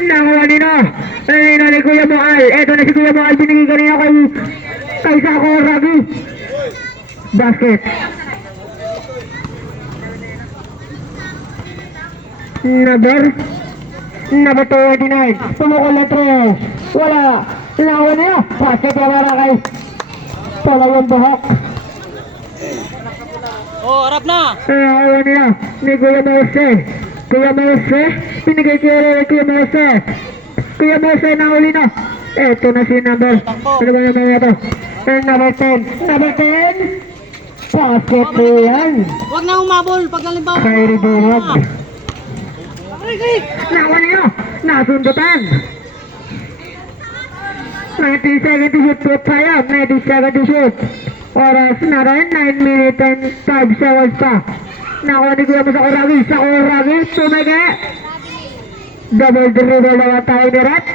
Nakawa nila. Kanina ni Kuya Moal. Eto na si Kuya Moal. Binigay kanina kay Sako Ragi. Basket. Number 29. Pumukol na 3. Wala. Nakawa nila. Basket na para kay Palawang Bahak. Oh, harap na. Nakawa nila ni Kuya Mose. Kuya Mose. Binigay kay Kuya Mose. Kuya Mose nahuli na. Eto na si number. Ano ba naman ito? Number 10. Number 10. Basket po yan. Huwag na umabol pag halimbawa. Kyrie Durag. Nakawa nila. Nasundutan. 90 seconds to shoot po tayo. 90 seconds to shoot. Oras na rin. 9 minutes and 5 seconds pa. Nakawa ni Kuya Mose sa Kuragi. Sa Kuragi. Tumege. Double dribble naman tayo ni Rat.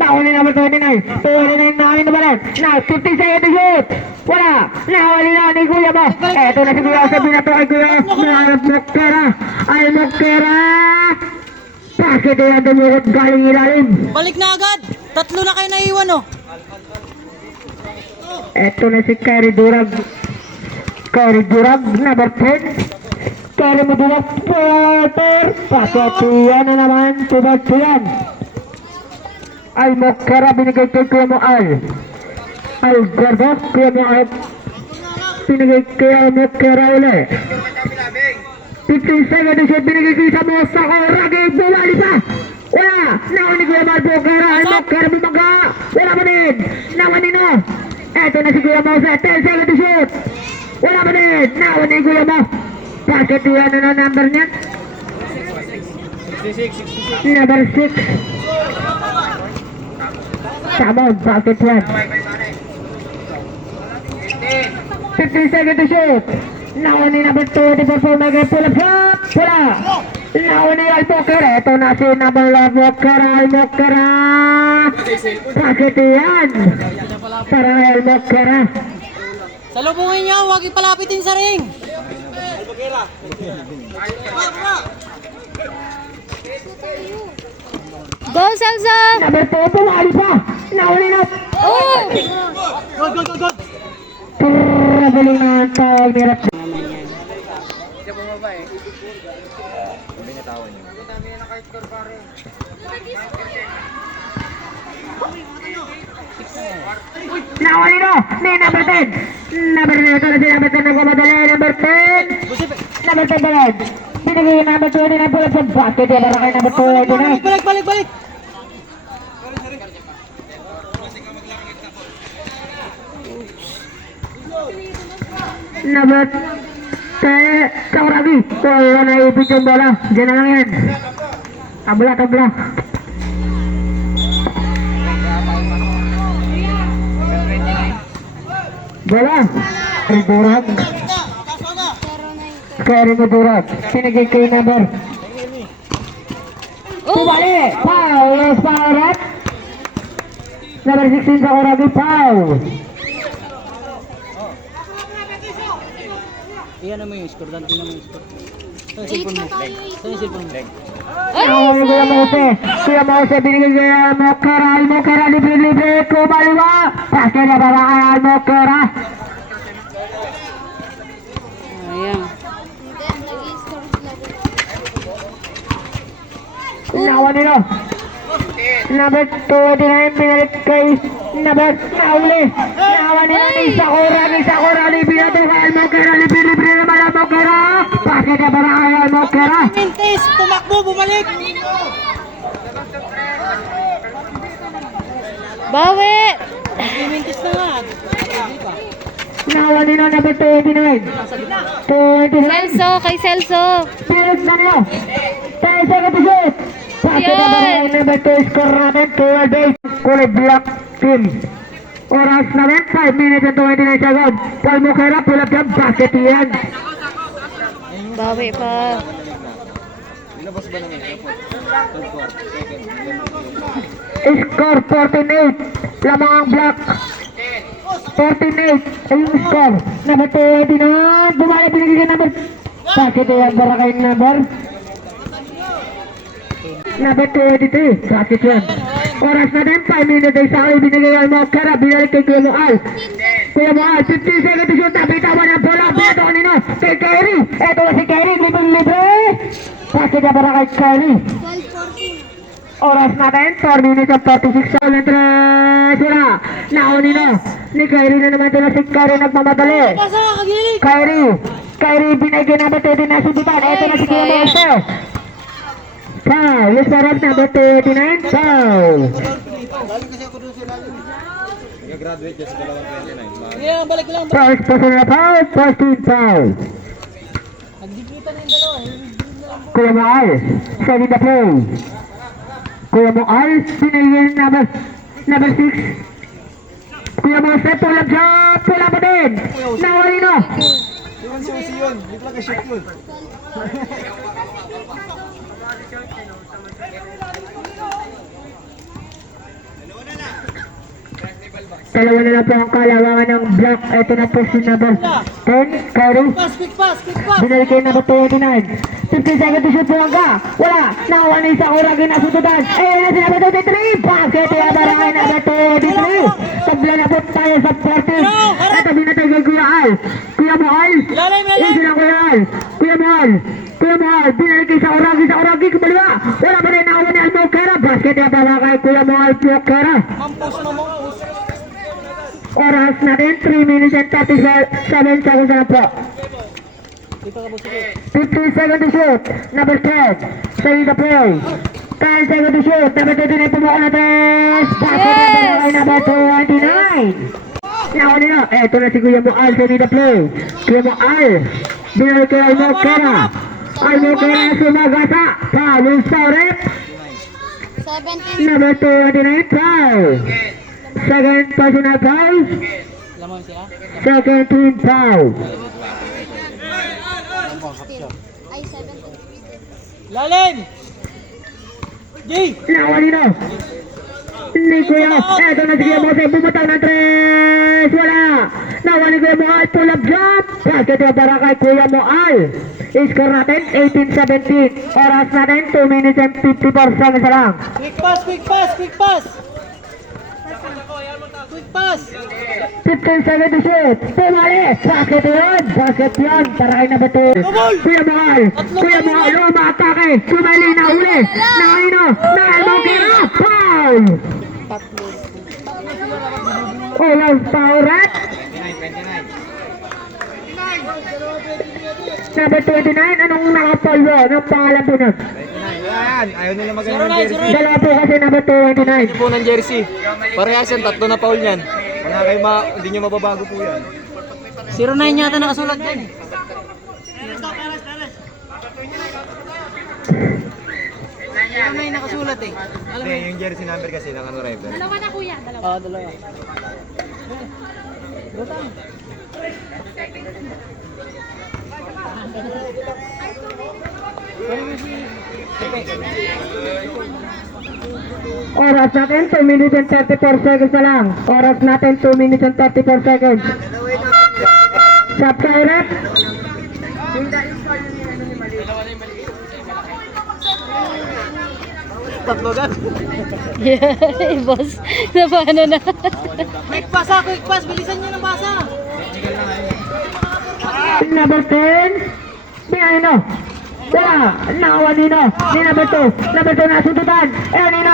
Nahuli number 29. 29 nahuli na ba rin? Now, 50 seconds to shoot. Wala. Nahuli na ni Kuya Mo. Eto na si Kuya. Sabi na to ay Kuya. Mokera. Ay Mokera. Bakit yan dumukot galing ilalim? Balik na agad. Tatlo na kayo naiwan oh. Eto na si Kyrie Durag. Kyrie Durag, number 10. Kyrie Durag, Porter. Bakit yan na naman? Tubag yan. Ay Mokera, binigay kay Kuya Mo Al. Al Gordo, Kuya Mo Al. Binigay kay Mokera uli. 15 seconds to shoot, binigay kay sa mga Sako Ragi. Bumali pa. Wala. Nawan ni Kuya Mo Al Mokera. Ay Mokera bumaga. Wala pa din. Nawan ni no. Eto na si Kuya Mo sa 10 seconds to shoot. Wala pa din. Nawan ni Kuya Mo. Bakit yan na number niya? Number 6. Sabon, bakit yan? 15 seconds to shoot. Nawan ni number 2, for Mega pull-up shot. Pula. Nawan ni Al Mokera. Ito na si number 1, Mokera. Al Mokera. Bakit yan? Para Al Mokera. Salubungin niyo, huwag ipalapitin sa ring. Go, Salsa! Number 2, pumali pa. Nawan ni na. Oh! Good. Galing na ang tawag ni Rat. Nawali no! Ni number 10! Number 10 ito na si number 10 nagmamadali. Number 10! Number 10 ba rin? Binigay yung number 20 na pula sa basket. Yan para kay number 20 na. Balik. Number 10 Sauragi. Wala na ipit yung bola. Diyan na lang yan. Tabla. Bola. Durag. Kyrie Durag. Pinigay kay number. Tumali. Foul. Foul. Number 16 Sauragi. Foul. Iyan mo yung score, ganti naman yung score. Saan yung cellphone mo? Saan yung cellphone mo? Kuya Mose, binigay kay Al Mokera, libre, kumaliwa. Pake na para kay Al Mokera. Ayan. Nawan nila. Number 29, binalik kay number nauli. Nawan nila ni Sakura, libre na to kay Al Mokera, libre naman Al Mokera. Pake na para kay Al Mokera. Mintis, tumakbo, bumalik. Bawi! Mintis na nga. Nawan nila number 29. 29. Celso, kay Celso! Pilit na nila. 10 seconds to shoot. Pake na para kay number 2, score natin, 12-8. Kulay black team. Oras namin, 5 minutes and 29 seconds. Paul Mokera, pull up yan, basket yan. Bawi pa. Score 14-8. Lamang ang block. 14-8 ay yung score. Number 29, bumaya binigay kay number. Bakit yung barakay number? Number 23, sakit yan. Oras na din, 5 minutes ay sakay binigay ang mga kara, binalik kay Kuya Moal. Kuya Moal, 15 seconds to shoot, nabitawan ng bola, beto kanino, kay Kyrie. Eto na si Kyrie, libre. Sakit yung barakay Kyrie. Oras natin, 4 minutes and 46 seconds wala. Naunino, ni Kyrie na naman ito na si Kyrie nagmamadali. Kyrie binigay na ba ito na subutan. Ito na si Kuya Moal. Foul, yung sarap number 29, foul. Yeah, balik lang. First personal foul, first team foul. Nagdikitan na yung dalawa. Kuya Moal, setting the play. Kuya Moal, pinagin number 6. Kuya Moal, step, pull up job, pull up din. Naunino. Yun. Dito lang ka-shoot yun. Dalawa na lang po ang kalawangan ng block. Ito na po si number 10, Kyrie. Quick pass. Binalik kay number 29. 15 seconds to shoot po hangga. Wala. Nakuha na isang oragi na sututan. Ayan na si number 23. Basket yung barangay number 23. Tabla na po tayo sa 14. At binatay kay Kuya Al. Kuya Moal. Easy lang Kuya Al. Kuya Moal. Binalik kay sa oragi. Kumaliwa. Wala pa rin nakuha ni Almokera. Basket yung barangay Kuya Moal Almokera. Mampus na mo. Oras natin, 3 minutes and 37 seconds na po. 15 seconds to shoot. Number 12. Say the play. 10 seconds to shoot. Number 29 pumuko na tres. Bakit ang number 29? Nakuha nila. Eto na si Kuya Moal. Say the play. Kuya Moal. Binalik kay Almokera. Almokera sumagasa. Foul sa rep. 17. Number 29 foul. Second personal foul. Lamang siya. Second team foul. Ay, 17. Lalim! G! Nakuha nila. Ni Kuya. Eto na si Kuya Moal. Bumataw ng tres. Wala. Nakuha ni Kuya Moal. Pull up jump. Basket yung para kay Kuya Moal. Score natin 18-17. Oras natin 2 minutes and 54 seconds na lang. Quick pass! 15 seconds to shoot. Pumali. Basket yun. Para kay number 2. Kuya Moal. Umatake. Sumali na uli. Nakaino. Almokera. Foul. Ulang foul rat. Number 29. Anong nakapolvo? Anong pangalan po nun? Ayaw nila magaling ng jersey. Dalawa po kasi number 29. Po ng jersey. Parehas yan, tatlo na foul yan. Wala kayo hindi nyo mababago po yan. 09 yata nakasulat dyan. May nakasulat eh. Hindi, yung jersey number kasi ng ano rival. Dalawa na kuya, dalawa. Dalawa. Oras natin 2 minutes and 34 seconds na lang. Oras natin 2 minutes and 34 seconds. Sa pirate. Tatlo gan. Yeah, boss. Na paano na? Quick pass! Bilisan nyo ng basa! Number 10. Nino. Wala. Nakawa Nino. Ni number 2. Number 2 nasututan. Nino.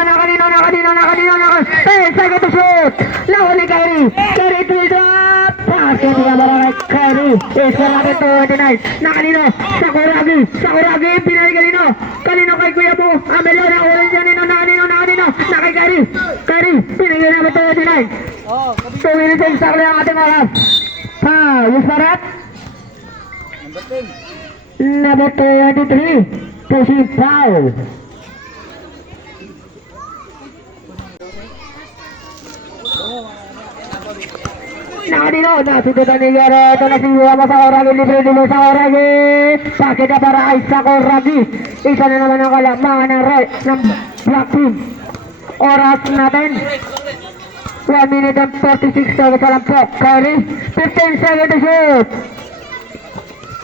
10 seconds to shoot. Nakuha ni Kyrie. Kyrie to drop. Basket nga para kay Kyrie. Score natin 29. Nakanino. Sakuragi. Pinali kanino. Kanino kay Kuya Mo. Amelo. Nakuha niya Nino. Nakanino. Nakay Kyrie. Pinali naman 29. 2 minutes and sakli ang ating oras. Yung sarap. Number 23, pushing foul. Nakanino, nasututan ni Yero. Ito na si Yuama sa Oragi, libre sa Oragi. Bakit na para ay sa Oragi. Isa na naman ang kalamangan ng black team. Oras natin. 1 minute and 46 seconds pa lang po. Kyrie, 15 seconds to shoot.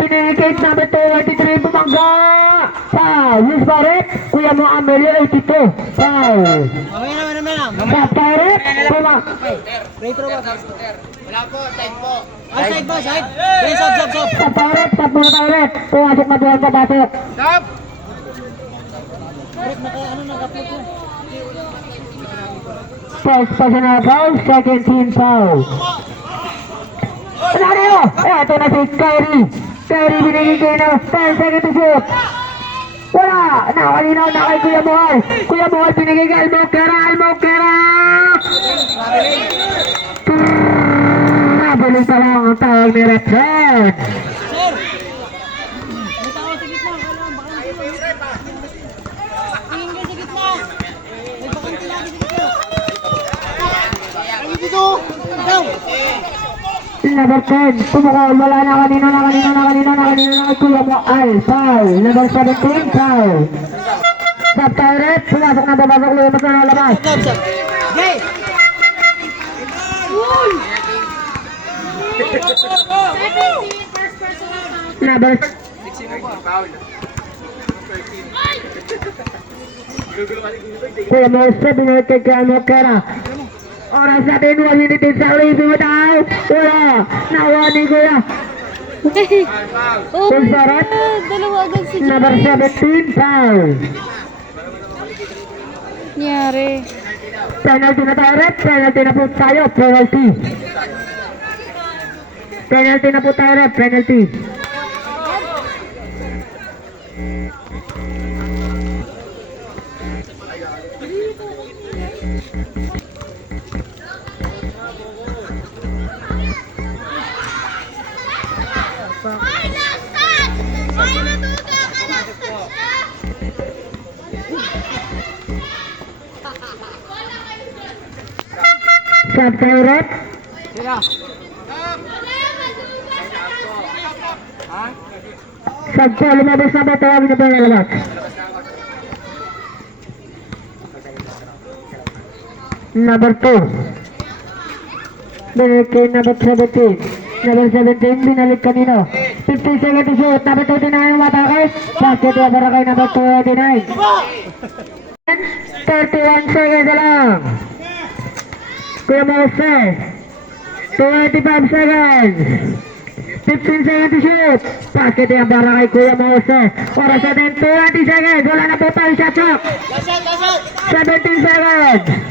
Pinigate number 23, bumangga. Foul. Luis Barret, Kuya mo Amelio, 82. Foul. Mamaya na. Sa Barret, Free throw ba? Wala po, side po. Side ba, side? Free, sub. sa Barret, sa Barret. Pumasok na buwan sa basket. Stop! Ano nag-upload ko? First personal foul, second team foul. Ano yun? Eto na si Kyrie. Kyrie binigay na 10 seconds to shoot. Wala! Nakalinaw na kay Kuya Buhay. Kuya Buhay binigay kay Almokera. Nabalik pa lang ang tawag ni Redford. Sir! May tao sa gitna. Alam, baka tingin ka sa gitna. May bakanti lagi sa gitna. Ano dito? Ikaw! Number 10, pumukol, wala na kanina na kay Kuya mo, ay, foul. Number 17, foul. Sa Pirate, pumasok na babasok, lumabas na nalabas. Sub. Gay! Number Kuya Mose, binalik kay Kuya Mokera. Oras natin, 1 minute sa ulit, daw. Wala, nawa ni Kuya. Oh my Sarap. God, dalawa agad si Number James. 17, foul. Nangyari. Penalty na tayo, rep. Penalty na po tayo, penalty. Penalty na po tayo, rep. Penalty. Sub tayo, rep. Sila. Sub po, lumabas na ba? Tawagin na ba yung lalabas? Number 2. Binalik kay number 17. Number 17, binalik kanino. 50 seconds to shoot. Number 29 umatake. Basket na para kay number 29. 31 seconds na lang. Kuya Moses. 25 seconds. 15 seconds to shoot. Basket na para kay Kuya Moses. Oras natin 20 seconds. Wala na po tayo shot clock. 17 seconds.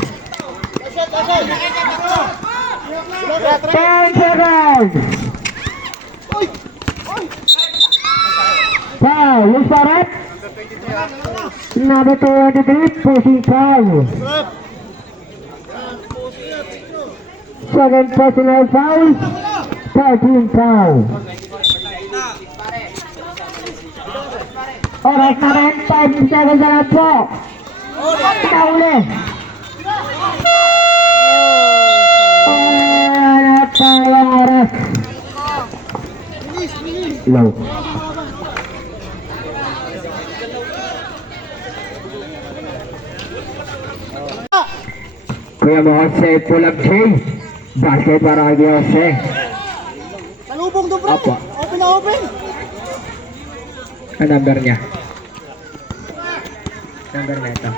10 seconds. Foul. Luis Barret. Number 23, pushing foul. Second personal foul. 13 foul. Oras natin, 5 seconds na lang po. Ikauli. Ano pa yung oras? Low. Kuya mo Jose, pull up J. Basket para kay Jose. Salubong to, bro. Apo. Open na open. Ang number niya. Number na ito.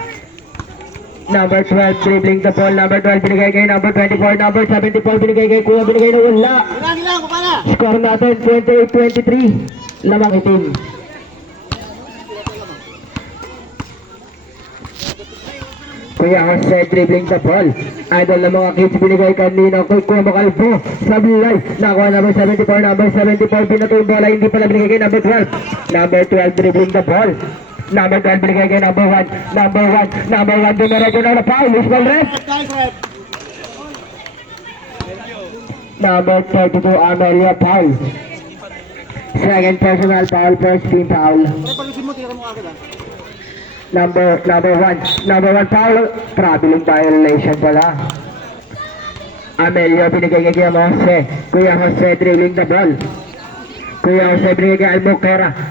Number 12, dribbling the ball. Number 12, binigay kay number 24. Number 74, binigay kay Kuya. Binigay na wala. Ilang, bukala. Score natin, 28-23. Lamang itim. Kuya Jose, dribbling the ball. Idol na mga kids, binigay kanina kay Kuya Makalbo. Sablay, nakuha number 74. Number 74, binato yung bola. Hindi pala binigay kay number 12. Number 12, dribbling the ball. Number 12, binigay kay number 1. Number 1, dumiretso na foul. Luis Valres. Number 32, Amelia foul. Second personal foul, first team foul. Pag-isin mo, tira mo agad, Number 1 foul, traveling violation pala. Amelio binigay kay Jose. Kuya Jose dribbling the ball. Kuya Jose binigay kay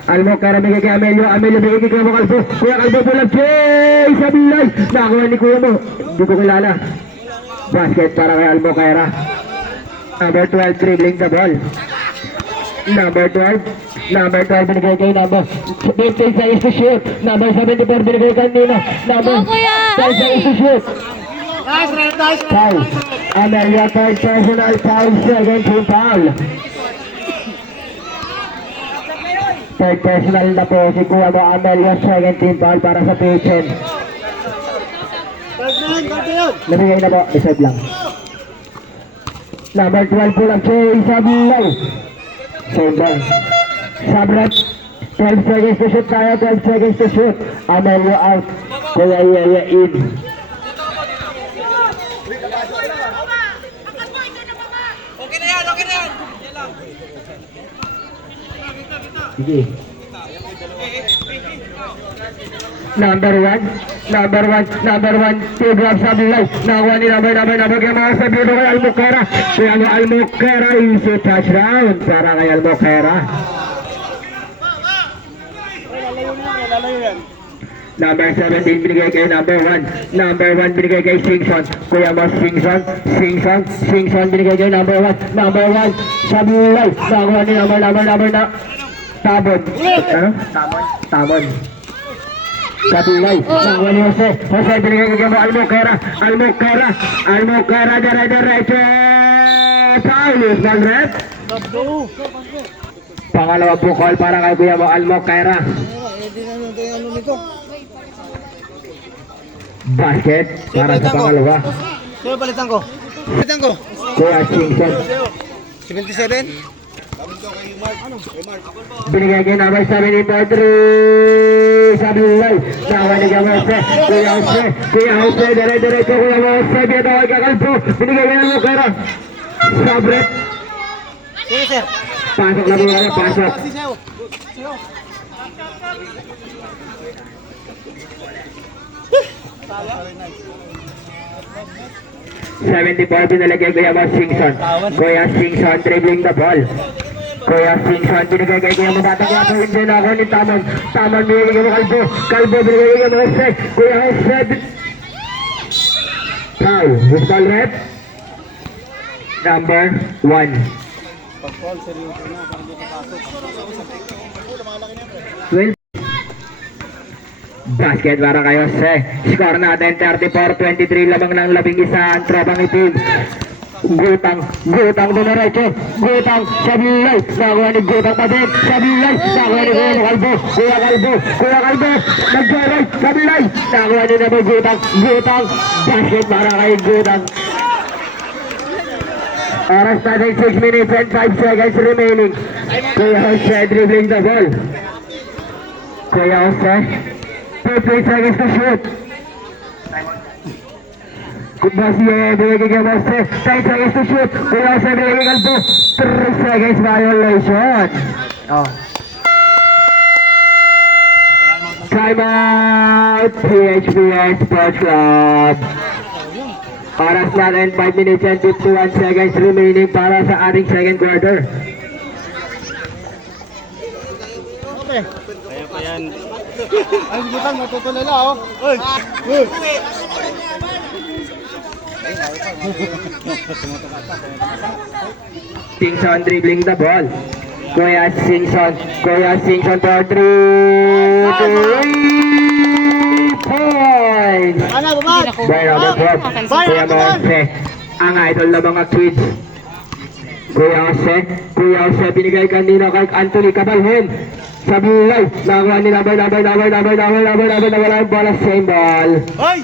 Almokera binigay kay Amelio binigay kay Kuya Calvo. Kuya Calvo pull up, Jay! Sablay! Nakakuha ni Kuya mo. Hindi ko kilala. Basket para kay Almoquera. Number 12 dribbling the ball. Number 12 binigay kay number 26 to shoot. Number 74 binigay kay Nino. Number Go, kuya! 26 to shoot. Foul. Amelia third personal foul, second team foul. Third personal na po si Kuya Mo Amelia, second team foul para sa Pichen. Nabigay na po, reserve lang. Number 12 po lang, Jay Sablay. Same ball. Sabrat, 12 seconds to shoot tayo, 12 seconds to shoot. Amelia out, Kuya Yaya in. Okay na yan, okay na yan. Sige. Number one, two grabs Sablay. Nakuha ni number kay mga sabido kay Almoquera. Kaya ang Almoquera, easy touchdown para kay Almoquera. Number 17 binigay kay number 1. Number 1 binigay kay Singson. Kuya mo Singson binigay kay number 1. Number 1, Sablay. Nakuha ni number na Tabon. Ano? Tabon. Sablay. Nakuha ni Jose. Jose binigay kay mo Almoquera dire-diretso. Foul. Ball red. Pangalawang bukol para kay Kuya mo Almoquera. Basket para sa pangalawa. Sino balitan ko? Balitan ko. Kuya Singson. 77? Binigay kay number 73. Sablay. Nakuha ni Kuya Jose. Dire-diretso Kuya Jose. Binigay kay Kalpo. Binigay kay Almoquera. Sabret. Sino sir? Pasok na muna. Pasok. Siyo. 74 binalagay Kuya Mo Singson. Kuya Singson dribbling the ball. Kuya Singson binigay kay Kuya Mo batang yato. Hindi na ako ni Tamon. Tamon binigay kay Kalbo. Kalbo binigay kay Jose. Kuya Jose. Foul. Ball red. Number 1. 12. Basket para kay Jose. Score natin 34-23 lamang ng 11 ang tropang itim. Gutang dumiretso. Gutang, Sablay. Nakuha ni Gutang pa din. Sablay. Nakuha ni Kuya Kalbo. Nag-right. Sablay. Nakuha ni naman Gutang. Basket para kay Gutang. Oras natin 6 minutes and 5 seconds remaining. Kuya Jose dribbling the ball. Kuya Jose. 3 seconds to shoot. Good boss here, binigay kay Jose. 10 seconds to shoot. Kuya Jose binigay kay Kalbo. 3 seconds violation. Time out, PHPS Sports Club. Oras natin 5 minutes and 51 seconds remaining para sa ating second quarter. Okay. Kaya pa yan. Ay, hindi pa, matutulala oh. Uy! Singson dribbling the ball. Kuya Singson for 3 points. Ano, baba? By number 12, Kuya Jose, ang idol ng mga kids. Kuya Jose binigay kanina kay Anthony Cabalhen. Sablay, nakuha ni number, nawala yung bola, same ball. Ay!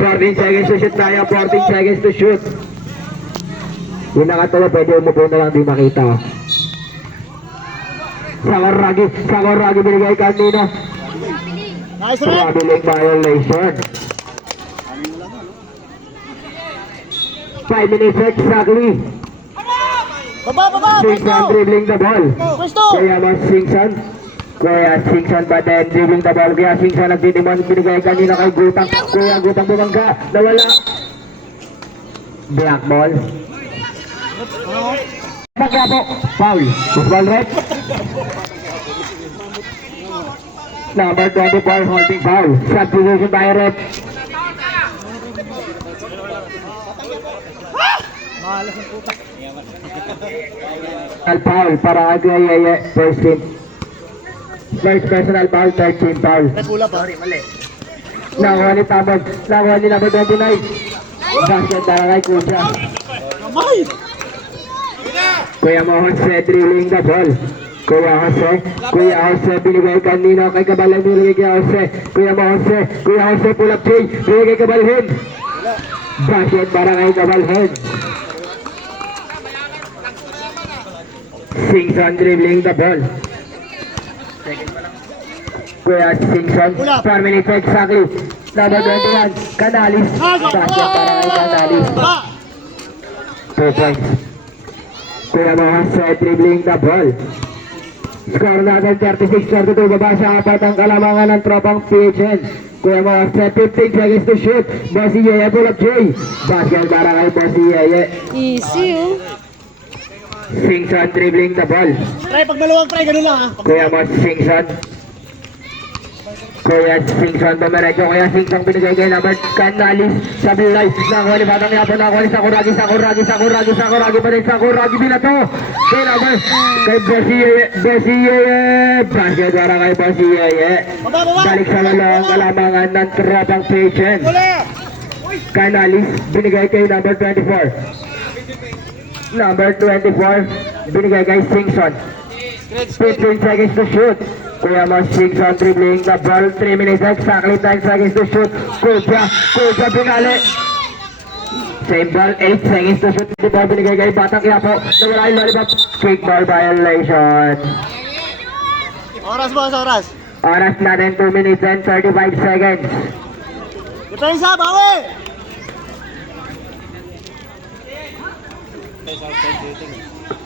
14 seconds to shoot tayo, 14 seconds to shoot. Yung nakatawa, pwede umupo na lang, di makita. Sakoragi binigay kanina. Nice rin! Traveling violation. 5 minutes exactly. Baba! Singson dribbling the ball. Pwesto! Kuya Singson ba din dribbling the ball. Kuya Singson nagdidimon, binigay kanina kay Gutang. Kuya Gutang bumangga, nawala. Black ball. Magka po, foul. Ball red. Number 24 holding foul. Substitution by red. Foul para kay first team. First personal foul, third team foul. Nakuha ni Tabag, nakuha ni number 29. Basket para kay Kuya. Kuya Jose dribbling the ball. Kuya Jose binigay kanino kay Kabalhin, binigay kay Jose. Kuya Jose pull up three, binigay kay Kabalhin. Basket para kay Kabalhin. Singson dribbling the ball. Kuya Singson, 4 minutes exactly. Number 21, Canalis. Basket para kay Canalis. 2 points. Kuya Jose dribbling the ball. Score natin 36-32. Baba sa apat ang kalamangan ng tropang PHN. Kuya Jose, 15 seconds to shoot. Bossy Yeye, pull up J. Basket para kay Bossy Yeye. Easy, oh. Singson dribbling the ball. Pre, pag maluwag pre, ganun lang ha. Kuya Singson. Kuya Singson dumiretso. Kuya Singson binigay kay number Canalis sa bilay. Nakuha ni Batang Yapo. Nakuha ni Sakuragi pa rin. Sakuragi binato. Kay number kay Bossy Yeye. Basket para kay Bossy Yeye. Balik sa walong kalamangan ng tropang PHN. Canalis binigay kay number 24. Number 24 binigay kay Singson. 15 seconds to shoot. Kuya Singson dribbling the ball. 3 minutes exactly, 10 seconds to shoot. Kuya pinali. Same ball, 8 seconds to shoot. The ball binigay kay Batang Yapo. Nawala yung lollipop. Quick ball violation. Oras boss, oras. Oras natin 2 minutes and 35 seconds. Depensa, bawi!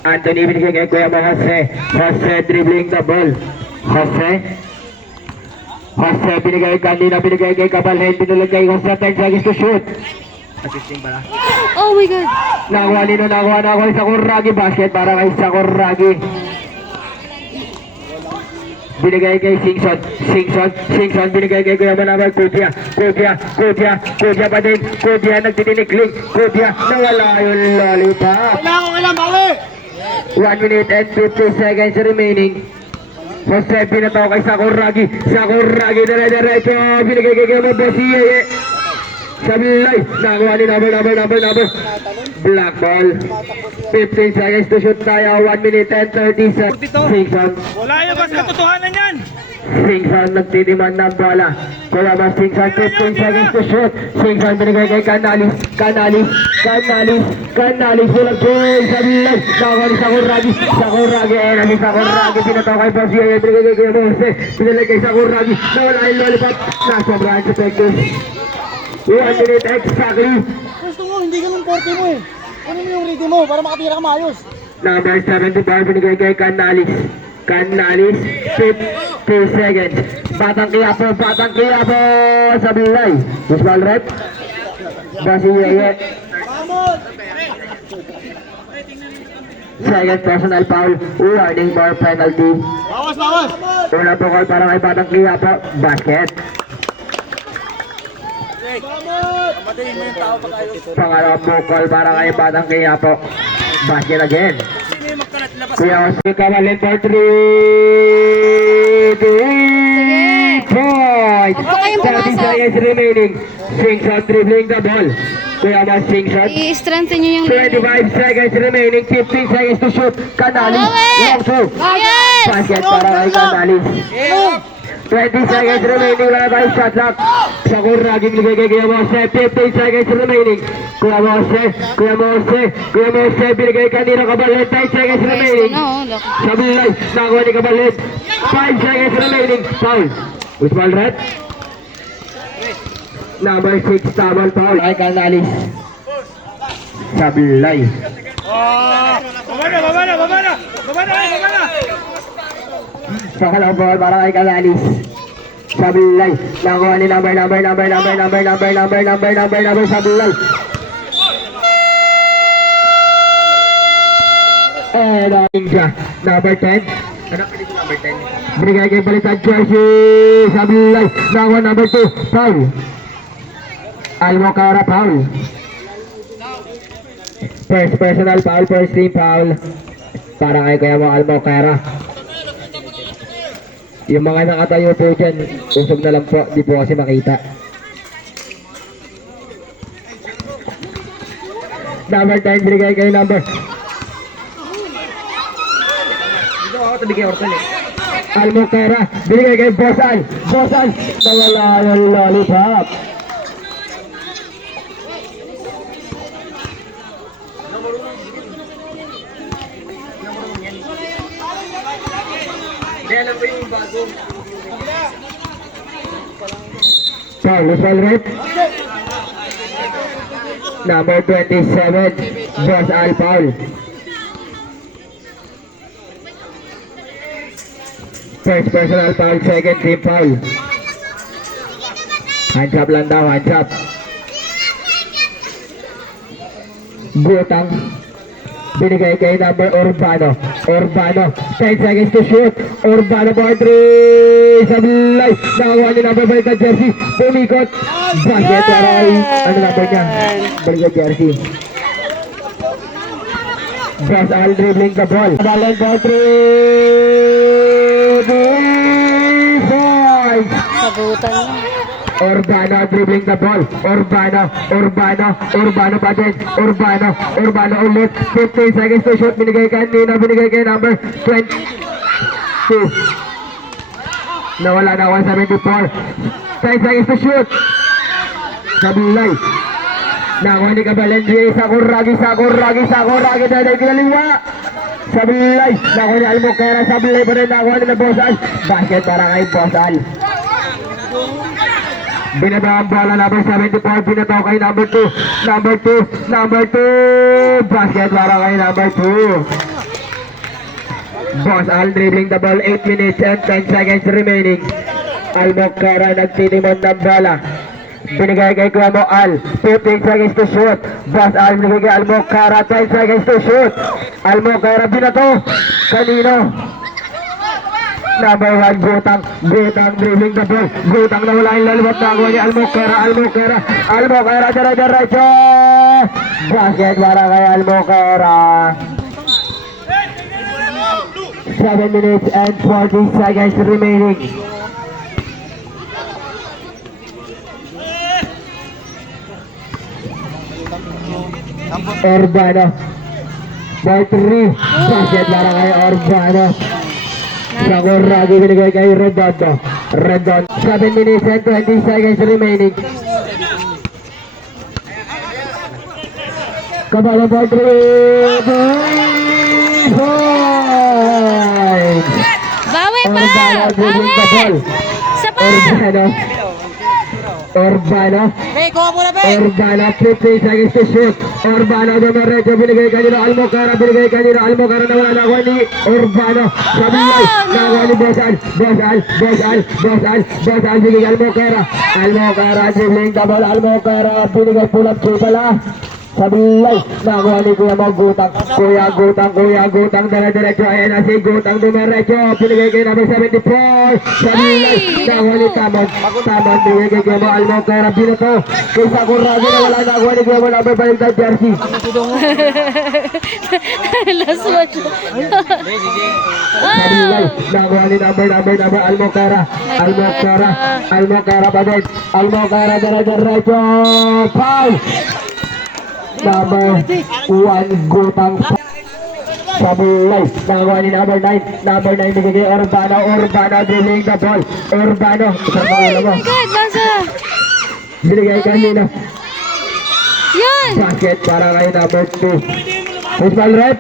Anthony binigay kay Kuya Jose dribbling the ball. Jose binigay kay Kabalhin, binulog kay Jose, 10 seconds to shoot. Assisting pala. Oh my God. Nakuha ni Sakuragi. Basket para kay Sakuragi. Binigay kay Singson binigay kay Kuya Manabal. Kuya pa din. Kuya nagtitinikling. Kuya nawala yung lollipop. Kailangan, bawi! 1 minute and 50 seconds remaining. Jose pinato kay Sakuragi dire-diretso. Binigay kay Bossy Yeye. Sablay, nakuha ni number. Black ball. 15 seconds to shoot tayo. 1 minute and 30 seconds. Singson. Wala yan, mas katotohanan yan! Singson nagtitiman ng bola. Kuya Singson, 15 seconds to shoot. Singson binigay kay Canalis. Bulag goal. Sablay, nakuha ni Sakuragi. Sakuragi pinato kay Bossy Yeye. Binigay kay Jose. Binigay kay Sakuragi. Nawala yung lollipop. Nasobrahan si Pectus. 1 minute exactly. Gusto mo, hindi ganun korte mo eh. Ano mo yung ready mo para makatira ka maayos? Number 75 binigay kay Canalis. 50 seconds. Batang Quiapo sa bilay. Visual rep. Bossy Yeye. Second personal foul. Warning for penalty. Bawas! Una po call para kay Batang Quiapo. Basket. Pangalawang po call para kay Batang Quiapo. Basket again. Kuya Jose Kabalhin for 3 points. Huwag po kayong 30 pumasok. seconds remaining. Singson dribbling the ball. Kuya Singson. I-strengthen nyo yung... 25 seconds remaining. 15 seconds to shoot. Canalis. Long two. Yes! Basket para kay Canalis. 20 seconds remaining. Wala tayo shot clock. Sakuragi binigay kay Kuya Jose. 15 seconds remaining. Kuya Jose binigay kanina Kabalhin. 10 seconds remaining. Sablay, nakuha ni Kabalhin. 5 seconds remaining. Foul. Usman red. Number 6 double foul kay Canalis. Sablay. Baba na! Pangalawang ball para kay Canalis. Sablay. Nakuha ni number. Sablay. And Ninja. Number 10. Anak ko dito number 10. Binigay kay Balitan jersey. Sablay. Nakuha number 2. Foul. Almocara foul. First personal foul, first team foul. Para kay Kuya mo Almocara. Yung mga nakatayo po dyan, usog na lang po, di po kasi makita. Number 10, binigay kayo number. Dito ako tabi kay Orton eh. Almocara, binigay kay Boss Al. Boss Al, nawala yung lollipop. Kaya alam ko yung bago. Foul, foul rep. Number 27, Boss Al foul. First personal foul, second team foul. Hands up lang daw, hands up. Butang. Binigay kay number Urbano. Urbano, 10 seconds to shoot. Urbano for 3. Sablay. Nakakuha ni number 5 na jersey. Pumikot. Basket para kay, ano number niya? Balik jersey. Boss Al dribbling the ball. Balen for 3. Boys. Sabutan na. Urbano dribbling the ball. Urbano pa din. Urbano ulit. 15 seconds to shoot. Binigay kay Nino. Binigay kay number 22. Nawala na 174. 10 seconds to shoot. Sablay. Nakuha ni Kabalenji. Sakuragi. Daday kinaliwa. Sablay. Nakuha ni Almocara. Sablay pa rin. Nakuha ni na Boss Al. Basket para kay Boss Al. Binaba ang bola, number 74, binataw kay number 2. Number 2. Basket para kay number 2. Boss Al dribbling the ball, 8 minutes and 10 seconds remaining. Almocara nagtitimon ng bola. Binigay kay Kuya mo Al, 15 seconds to shoot. Boss Al binigay kay Almocara, 10 seconds to shoot. Almocara binato. Kanino? Number 1, Gutang dribbling the ball. Gutang na wala yung lalibot na ako ni Almocara. Diretso. Basket para kay Almocara. 7 minutes and 40 seconds remaining. Urbano. By 3. Basket para kay Urbano. Sakuragi binigay kay Redondo. 7 minutes and 20 seconds remaining. Kabalo for 3 points. Bawi pa! Urbano dribbling the ball. Isa pa! Urbano. Be, kuha mo na, be! Urbano, 15 seconds to shoot. Urbano, dumiretso, binigay kanino Almocara, nawala na ako ni Urbano. Sablay, nakuha ni Boss Al, binigay Almocara, dribbling the ball, Almocara, binigay pull-up kick pala. Sablay, nakuha ni Kuya mo Gutang. Kuya Gutang, diretso, ayan na si Gutang, dumiretso, binigay kay number 74. Sablay, nakuha ni Tamon, binigay kay Kuya mo Almocara, binato. Kay Sakuragi, nawala na nakuha ni Kuya mo number 5 na jersey. Last one. Sablay, nakuha ni number Almocara pa din. Almocara, diretso, foul. Number 1, Gutang. Sablay, nakuha ni number 9 bigay Urbano, dribbling the ball. Urbano, isang pangalan mo. God, basa! Binigay kanina. Yan! Basket para kay number 2. Baseball rep.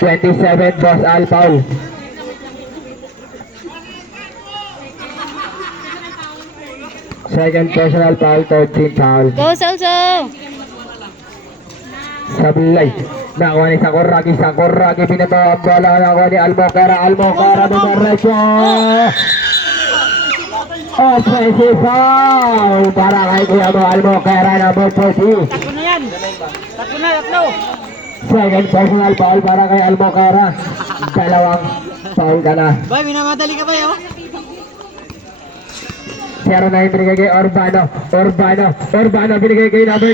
27, Boss Al foul. Second personal foul, third team foul. Go, Salso! Sablay, nakuha ni Sakuragi, binabawa ang bola, nakuha ni Almocara, dumiretso. Offensive foul para kay Kuya mo Almocara, number 40. Tatlo. Second personal foul para kay Almocara. Dalawang foul ka na. Bay, minamadali ka ba, yo? 09 binigay kay Urbano. Urbano binigay kay number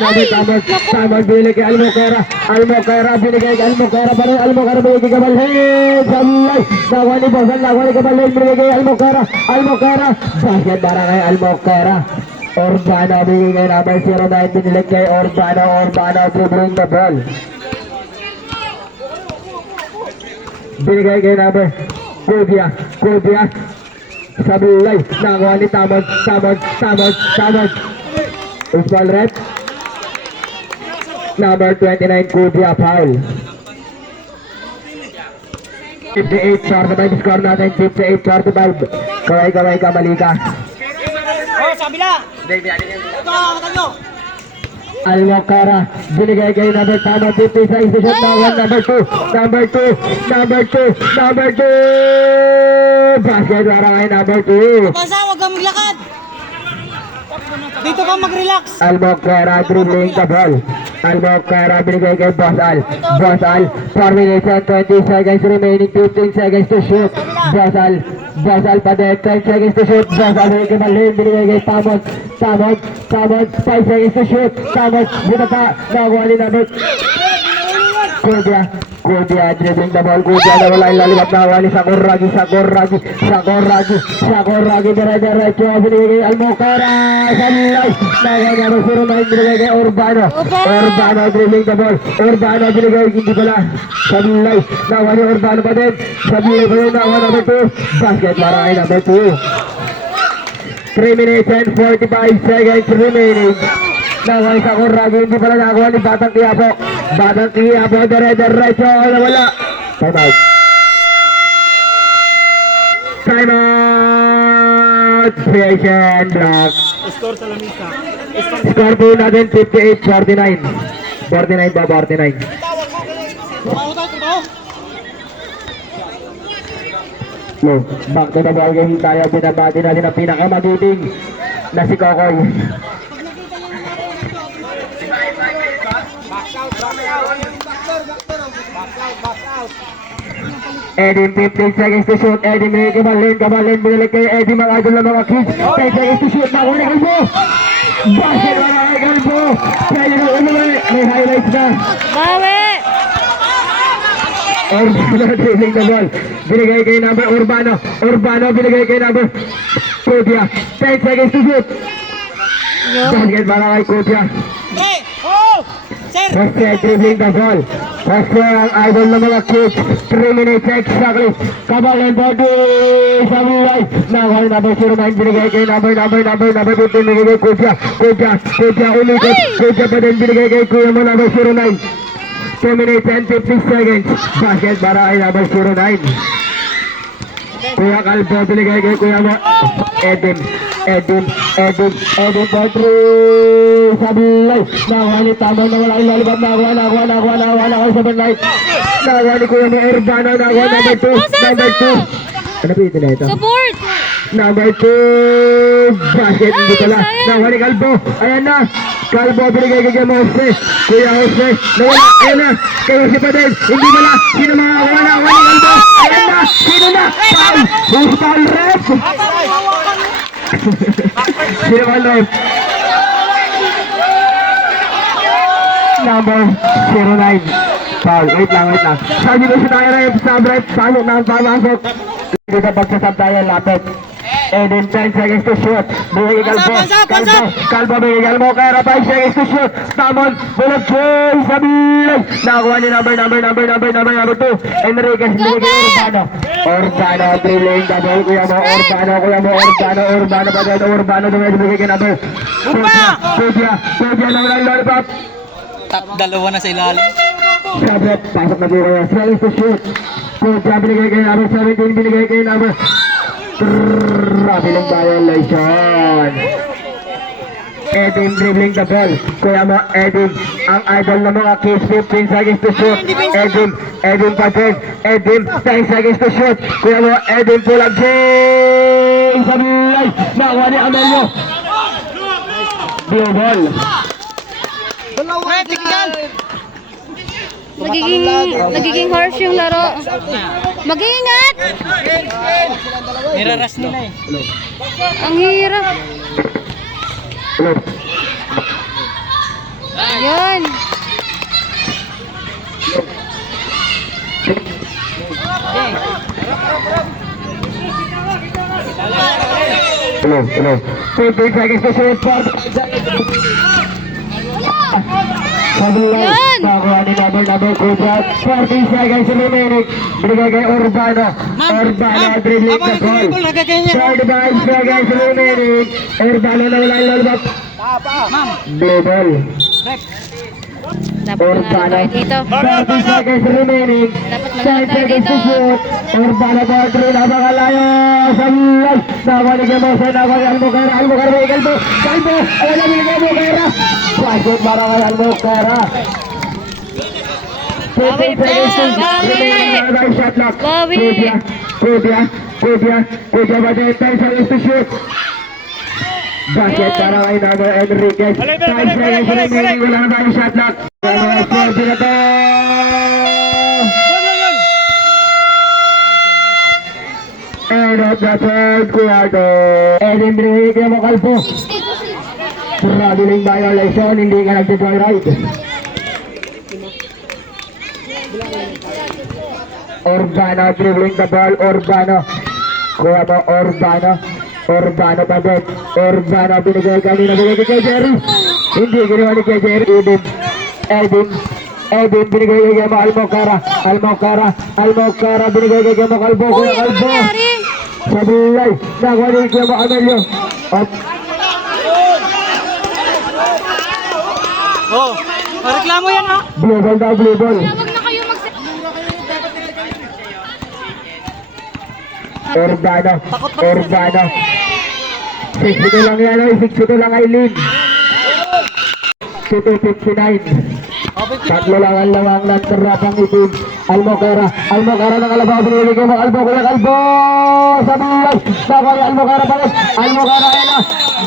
Tamad binigay kay Almocara binigay kay Almocara binigay kay Kabalhin. Sablay. Nakuha ni Bosan. Nakuha ni Kabalhin binigay kay Almocara. Basket para kay Almocara. Urbano binigay kay number 09 binigay kay Urbano dribbling the ball. Binigay kay number Kudia Sablay. Nakuha ni Tamad. Usman rep. Number 29 Kudia foul. 58-45 score natin. 58-45. Kaway ka, mali ka. Oh, sa kabila. Ito, kata nyo. Almocara binigay kay number Tamad. 50 sa isa shot. Number 2. Basket para kay number 2. Pasa, huwag kang maglakad. Dito ka mag-relax. Almocara dribbling the ball. Almocara binigay kay Boss Al. 4 minutes and 20 seconds remaining. 15 seconds to shoot. Boss Al pa din. 10 seconds to shoot. Boss Al binigay kay Malin. Binigay kay Tamad. 5 seconds to shoot. Tamad. Buta pa. Nakuha ni number Kudia dribbling the ball. Kudia na wala ilaliwat na wali Sakuragi dire-diretso binigay kay Almocara. Salay. Nakuha niya ng 09 binigay kay Urbano dribbling the ball. Urbano binigay hindi pala. Salay. Nakuha ni Urbano pa din. Sablay pa din. Nakuha number 2. Basket para kay number 2. 3 minutes and 45 seconds remaining. Nakuha ni Sakuragi. Hindi pala nakuha ni Batang Quiapo. Dire-diretso. Wala. Time out. Creation block. Score po natin 58-49. 49 ba? 49. So, back to the ball game tayo. Binabati natin ang pinakamagiting na si Kokoy. Eddie 15 seconds to shoot. Eddie may Kabalin binalik kay Eddie, mga idol na mga kids. 10 seconds to shoot. Nakuha ni Galbo. Basket wala kay Galbo. Kaya na may highlights na. Bawi! Urbano dribbling the ball. Binigay kay number Urbano binigay kay number Kudia. 10 seconds to shoot. Basket para kay Kudia. Hey! Oh! Sir! Jose dribbling the ball. Jose ang idol ng mga kids. 3 minutes exactly. Kabalin body. Sablay. Nakuha ni number 09 binigay kay number 15 binigay kay Kudia ulikot. Kudia pa din binigay kay Kuya mo number 09. 2 minutes and 50 seconds. Basket para kay number 09. Kuya Calvo binigay kay Kuya mo Edim for 3. Sablay. Nakuha ni Tamad na wala ilalibad. Nakuha sa Benlight. Nakuha ni Kuya mo Urbano. Nakuha number 2. Ano po ito na ito? Support! Number 2. Basket hindi pala. Nakuha ni Calvo. Ayan na. Calvo binigay kay Jose. Kuya Jose. Nawala. Ayan na. Kay Jose pa din. Hindi pala. Sino makakakuha na? Nakuha ni Calvo. Ayan na. Sino na? Foul. Who's foul ref? Sino foul ref? Number 09. Foul. Wait lang. Sabi ko si tayo ref. Sub-ref. Pasok na ang pamasok. Dito pagsasab tayo. Lapit. Eden 10 seconds to shoot. Bigay Calvo bigay Calvo. Kaya 5 seconds to shoot. Tamon. Bulog Joy. Sablay. Nakakuha ni number 2. Enriquez bigay kay Urbano drilling the ball. Kuya mo Urbano pa din. Urbano bigay kay number Kudia na walang lollipop. Dalawa na sa ilalim. Sabret. Pasok na bigay. Seconds to shoot. Kudia binigay kay number 17. Binigay kay number Rabilang violation. Edim dribbling the ball. Kuya mo Edim, ang idol ng mga kids. 15 seconds to shoot. Edim pa din. Edim 10 seconds to shoot. Kuya mo Edim pulag Jay. Sablay. Nakuha ni Amelio. Blue ball. Hey, tignan! nagiging harsh yung laro. Mag-iingat! Niraras nila eh. Ang hirap. Yun. Hello. 15 seconds to shoot for Sabulan. Yan. Nakuha ni number Kubat. 14 seconds remaining. Binigay kay Urbano. Urbano dribbling the goal. 35 seconds remaining. Urbano na wala lalabas. Blue ball. Dapat manalo tayo dito. 30 seconds remaining. Dapat 10 manalo tayo seconds dito. to shoot. Urbano ball through. Napakalayo. Sabulan. Nakuha ni Gamosa. Nakuha ni Almokara. Almokara may kalbo. Kalbo. Wala ni Almokara. Pasok para kay Almokara. 15 seconds to remaining. Another shot clock. Bawi. Kuya ba 10 seconds to shoot. Basket para kay Nago Enriquez. 5 seconds remaining. Wala na tayong shot clock. Pwede na to. End of the third quarter. Edin binigay kay Mokalpo. Traveling violation. Hindi ka nagsijoyride. Urbano dribbling the ball. Urbano. Kuha mo Urbano. Urbano pabot. Urbano binigay kanina. Binigay kay Jerry. Hindi ginawa ni kay Jerry. Edin binigay kay Almokara. Almokara binigay kay Kalbo. Uy, ano Kalbo. nangyari? Sabilay. Nakuha ni kay Amelio. Oh, reklamo yan ha. Blue ball daw, blue ball. Huwag na kayo mag... Urbano. 62 lang yan ay 62 lang ay lead. 259. Tatlo lang ang lamang ng terapang itin. Almokara ng kalabaw. Binili ko mga kalbo. Sabihan. Sabay Almokara palit. Almokara ay na.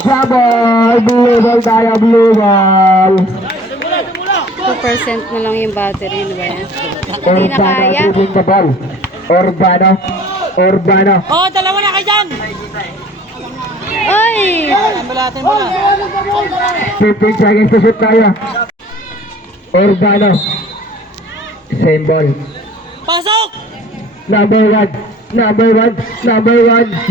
Sabay. Blue ball tayo. Blue ball. 2% na lang yung battery. Ano ba yan? Hindi na Urbano kaya. dribbling the ball. Urbano. Oh, dalawa na kayo dyan. Ay! Balatin mo na. 15 seconds to shoot tayo. Urbano. Same ball. Pasok! Number one.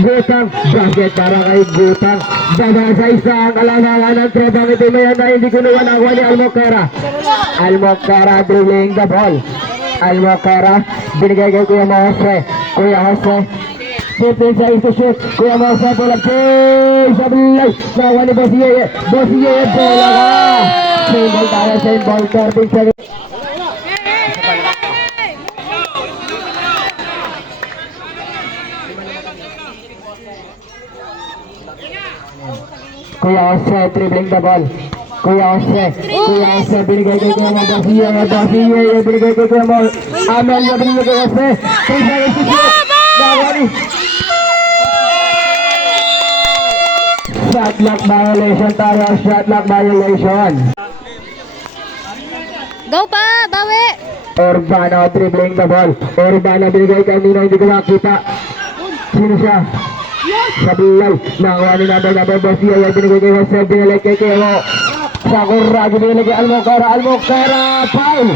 Gutang. Basket para kay Gutang. Baba sa isang kalamangan ng tropang ito. Mayan na hindi ko naman nakuha ni Almokara dribbling the ball. Almokara. Binigay kay Kuya Jose. 15 seconds to shoot. Kuya Jose pulag. Sablay. Nakuha ni Bosiye. Bola ka. Same ball tayo. 13 seconds. Kuya Jose dribbling the ball. Kuya Jose binigay kay Kuya Bosiye. Binigay kay Kuya Amelio. Binigay kay Jose. 3 seconds to shoot. Nakuha ni. Shot clock violation tayo. Shot clock violation. Go pa! Bawi! Urbano dribbling the ball. Urbano binigay kanina. Hindi ko makita. Sino siya? Sabilay. Nakuha ni number Bosiye. Binigay kay Jose. Binigay kay Keo. Sakura. Binigay kay Almokara. Foul.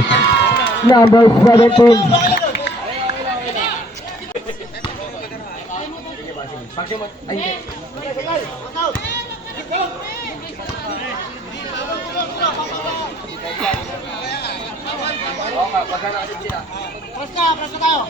Number 17. Pras na tayo.